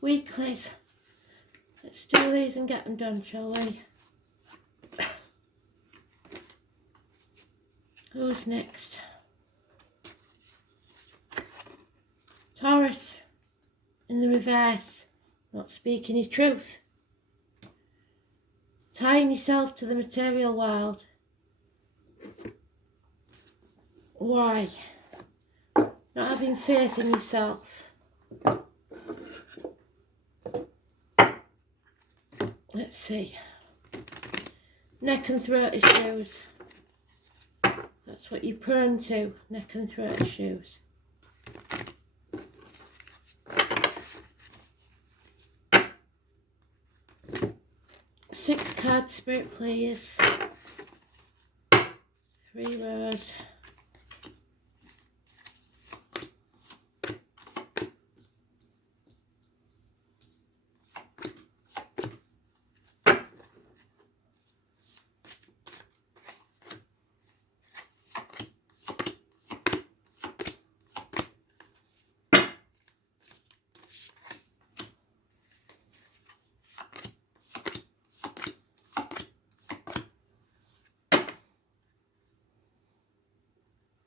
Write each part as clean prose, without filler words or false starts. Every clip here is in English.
weeklies. Let's do these and get them done, shall we? Who's next? Taurus, in the reverse, not speaking your truth. Tying yourself to the material world. Why? Not having faith in yourself. Let's see. Neck and throat issues. That's what you're prone to, neck and throat issues. Six cards, Spirit, please. 3 rows.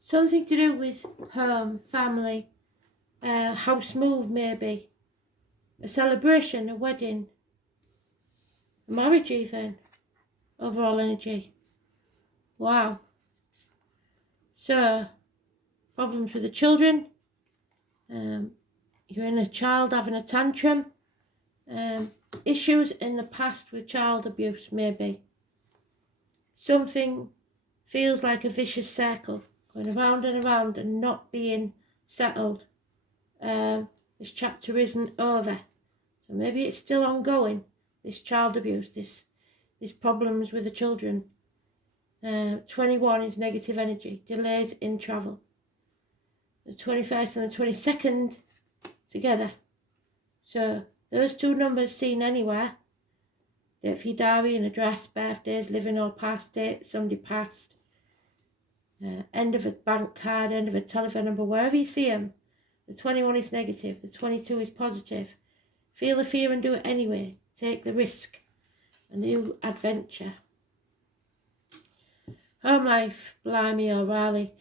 Something to do with home, family, house move maybe, a celebration, a wedding, a marriage even, overall energy. Wow. So, problems with the children, you're in a child having a tantrum, issues in the past with child abuse maybe. Something feels like a vicious circle, going around and around and not being settled. This chapter isn't over, so maybe it's still ongoing, this child abuse, this problems with the children. 21 is negative energy, delays in travel. The 21st and the 22nd together. So those 2 numbers seen anywhere. Date for your diary, an address, birthdays, living or past date, somebody passed. End of a bank card, end of a telephone number, wherever you see them. The 21 is negative, the 22 is positive. Feel the fear and do it anyway. Take the risk. A new adventure. Home life, blimey or Raleigh.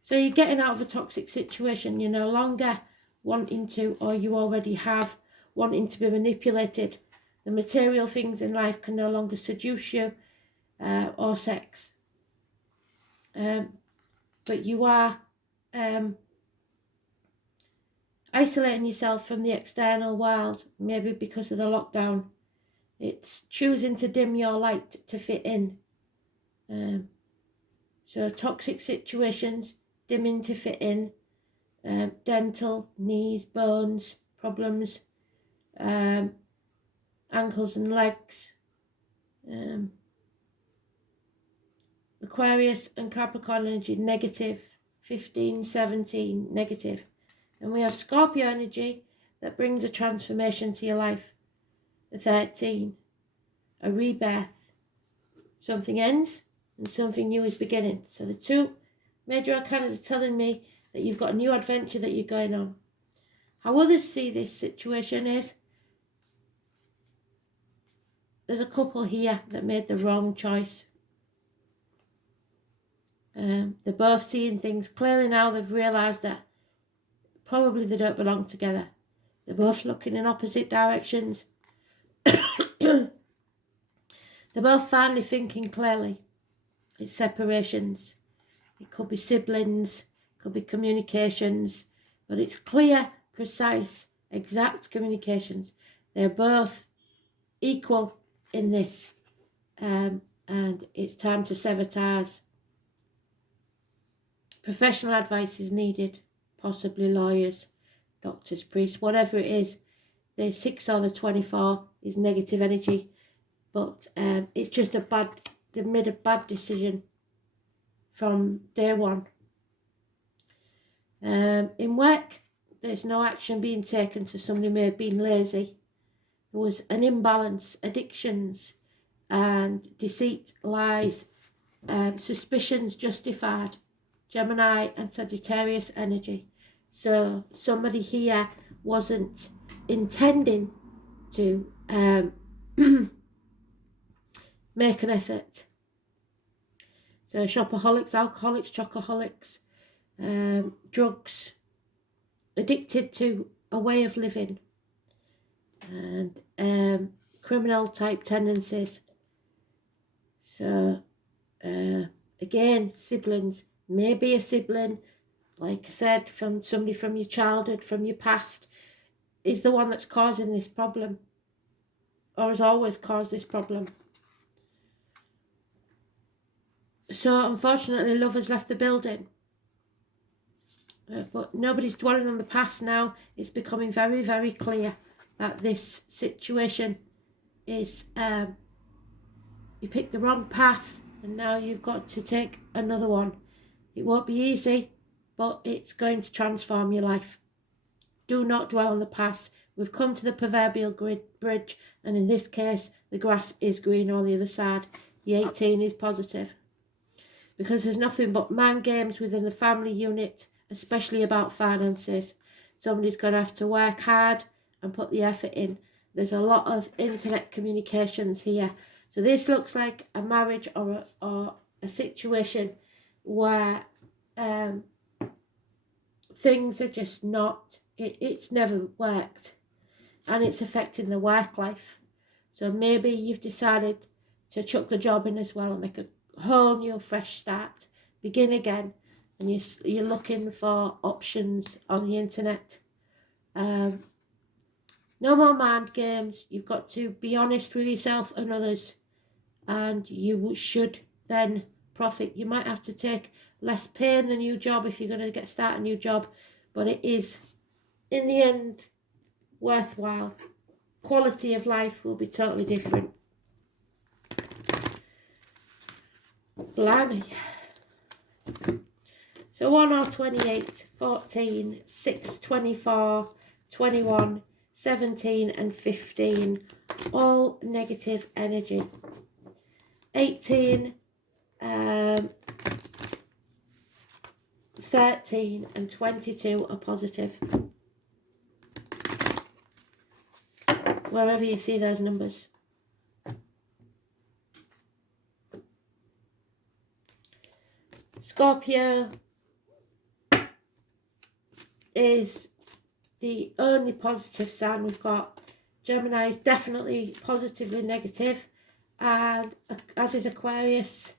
So you're getting out of a toxic situation. You're no longer wanting to, or you already have, wanting to be manipulated. The material things in life can no longer seduce you, or sex. But you are isolating yourself from the external world, maybe because of the lockdown. It's choosing to dim your light to fit in. So toxic situations, dimming to fit in, dental, knees, bones, problems, ankles and legs. Aquarius and Capricorn energy, negative, 15, 17, negative. And we have Scorpio energy that brings a transformation to your life, the 13, a rebirth. Something ends and something new is beginning. So the 2 major arcana are telling me that you've got a new adventure that you're going on. How others see this situation is, there's a couple here that made the wrong choice. They're both seeing things clearly now. They've realised that probably they don't belong together. They're both looking in opposite directions. They're both finally thinking clearly. It's separations. It could be siblings. It could be communications. But it's clear, precise, exact communications. They're both equal in this. And it's time to sever ties. Professional advice is needed, possibly lawyers, doctors, priests, whatever it is. The 6 or the 24 is negative energy, but it's just they made a bad decision from day one. In work, there's no action being taken, so somebody may have been lazy. There was an imbalance, addictions and deceit, lies, suspicions justified. Gemini and Sagittarius energy. So somebody here wasn't intending to make an effort. So shopaholics, alcoholics, chocoholics, drugs, addicted to a way of living, and criminal type tendencies. So again, siblings, maybe a sibling, like I said, from somebody from your childhood, from your past, is the one that's causing this problem, or has always caused this problem. So unfortunately, love has left the building. But nobody's dwelling on the past now. It's becoming very, very clear that this situation is, you picked the wrong path and now you've got to take another one. It won't be easy, but it's going to transform your life. Do not dwell on the past. We've come to the proverbial bridge, and in this case, the grass is green on the other side. The 18 is positive. Because there's nothing but mind games within the family unit, especially about finances. Somebody's going to have to work hard and put the effort in. There's a lot of internet communications here. So this looks like a marriage or a situation where things are just not, it's never worked. And it's affecting the work life. So maybe you've decided to chuck the job in as well and make a whole new fresh start, begin again, and you're looking for options on the internet. No more mind games. You've got to be honest with yourself and others, and you should then profit. You might have to take less pay in the new job if you're going to start a new job, but it is in the end worthwhile. Quality of life will be totally different. Blimey. So 1 or 28, 14, 6, 24, 21, 17 and 15, all negative energy. 18, 13 and 22 are positive. Wherever you see those numbers. Scorpio is the only positive sign we've got. Gemini is definitely positively negative, and as is Aquarius,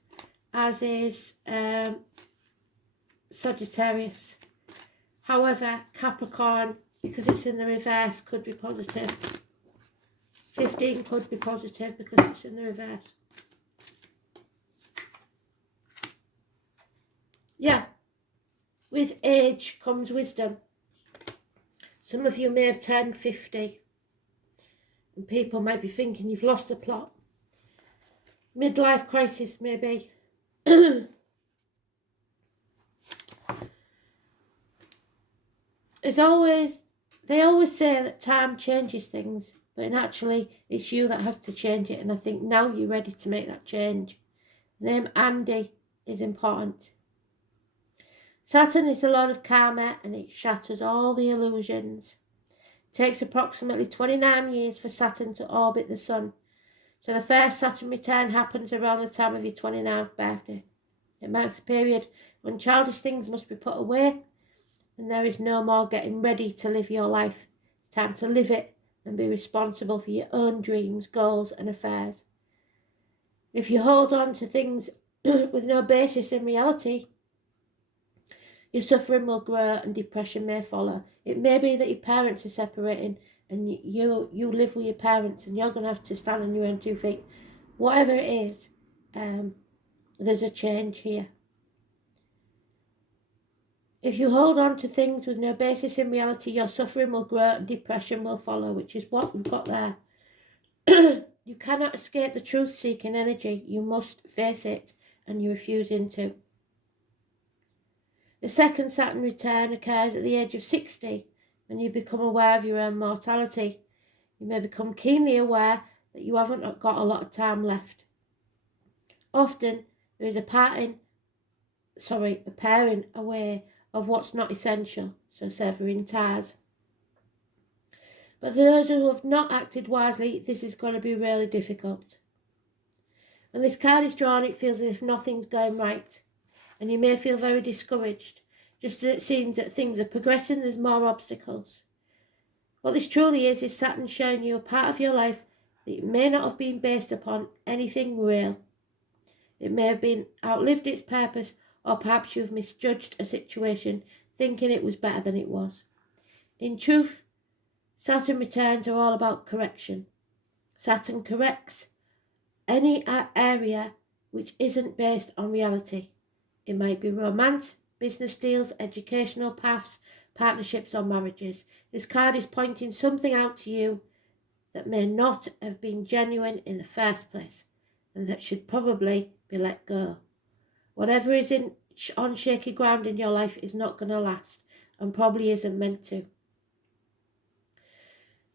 as is Sagittarius. However, Capricorn, because it's in the reverse, could be positive. 15 could be positive because it's in the reverse. Yeah, with age comes wisdom. Some of you may have turned 50 and people might be thinking you've lost the plot. Midlife crisis maybe. As always, they always say that time changes things, but actually it's you that has to change it, and I think now you're ready to make that change. The name Andy is important. Saturn is the lord of karma, and it shatters all the illusions. It takes approximately 29 years for Saturn to orbit the sun. So the first Saturn return happens around the time of your 29th birthday. It marks a period when childish things must be put away, and there is no more getting ready to live your life. It's time to live it and be responsible for your own dreams, goals and affairs. If you hold on to things with no basis in reality, your suffering will grow and depression may follow. It may be that your parents are separating and you live with your parents and you're going to have to stand on your own 2 feet. Whatever it is, there's a change here. If you hold on to things with no basis in reality, your suffering will grow and depression will follow, which is what we've got there. You cannot escape the truth-seeking energy. You must face it, and you're refusing to. The second Saturn return occurs at the age of 60, and you become aware of your own mortality. You may become keenly aware that you haven't got a lot of time left. Often, there is a paring away of what's not essential, so severing ties. But those who have not acted wisely, this is going to be really difficult. When this card is drawn, it feels as if nothing's going right, and you may feel very discouraged, just as it seems that things are progressing, there's more obstacles. What this truly is Saturn showing you a part of your life that may not have been based upon anything real. It may have been outlived its purpose, or perhaps you've misjudged a situation, thinking it was better than it was. In truth, Saturn returns are all about correction. Saturn corrects any area which isn't based on reality. It might be romance, business deals, educational paths, partnerships or marriages. This card is pointing something out to you that may not have been genuine in the first place, and that should probably be let go. Whatever is on shaky ground in your life is not going to last, and probably isn't meant to.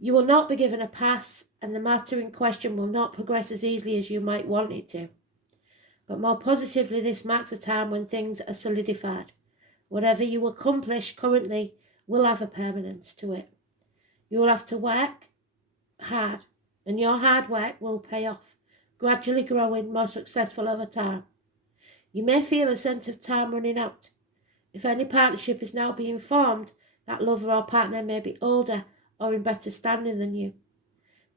You will not be given a pass, and the matter in question will not progress as easily as you might want it to. But more positively, this marks a time when things are solidified. Whatever you accomplish currently will have a permanence to it. You will have to work hard, and your hard work will pay off, gradually growing more successful over time. You may feel a sense of time running out. If any partnership is now being formed, that lover or partner may be older or in better standing than you.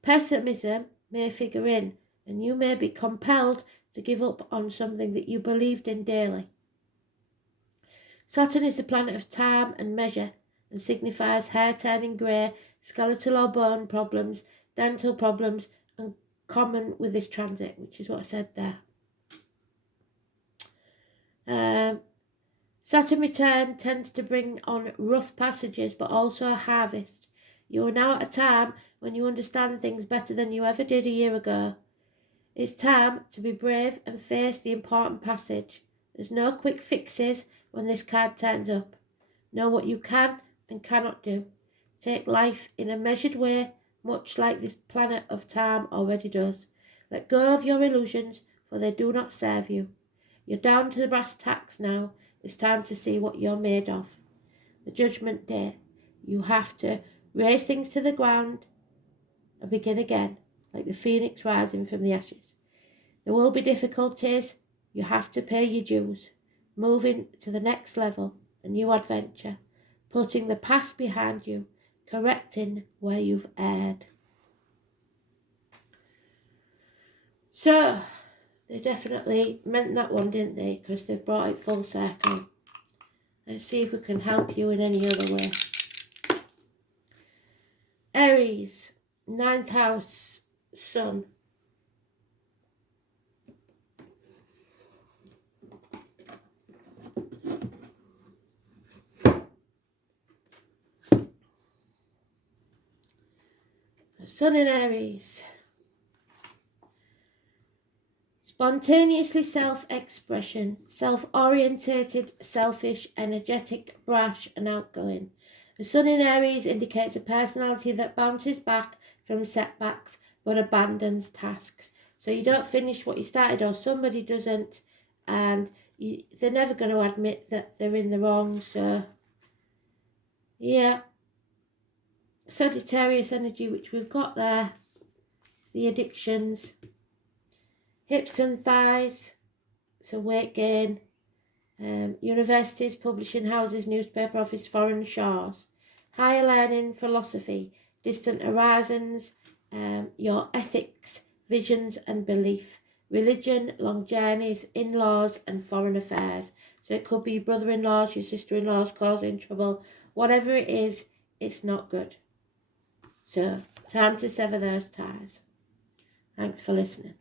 Pessimism may figure in, and you may be compelled to give up on something that you believed in daily. Saturn is the planet of time and measure, and signifies hair turning grey, skeletal or bone problems, dental problems, and common with this transit, which is what I said there. Saturn return tends to bring on rough passages, but also a harvest. You are now at a time when you understand things better than you ever did a year ago. It's time to be brave and face the important passage. There's no quick fixes when this card turns up. Know what you can and cannot do. Take life in a measured way, much like this planet of time already does. Let go of your illusions, for they do not serve you. You're down to the brass tacks now. It's time to see what you're made of. The Judgment Day. You have to raise things to the ground and begin again, like the phoenix rising from the ashes. There will be difficulties. You have to pay your dues. Moving to the next level, a new adventure. Putting the past behind you. Correcting where you've erred. So, they definitely meant that one, didn't they? Because they've brought it full circle. Let's see if we can help you in any other way. Aries, 9th house, Sun. Sun in Aries. Spontaneously self-expression, self-orientated, selfish, energetic, brash and outgoing. The Sun in Aries indicates a personality that bounces back from setbacks but abandons tasks. So you don't finish what you started, or somebody doesn't, and they're never going to admit that they're in the wrong. So, yeah. Sagittarius energy, which we've got there. The addictions. Hips and thighs, so weight gain. Universities, publishing houses, newspaper office, foreign shores. Higher learning, philosophy, distant horizons, your ethics, visions and belief. Religion, long journeys, in-laws and foreign affairs. So it could be brother-in-laws, your sister-in-laws causing trouble. Whatever it is, it's not good. So, time to sever those ties. Thanks for listening.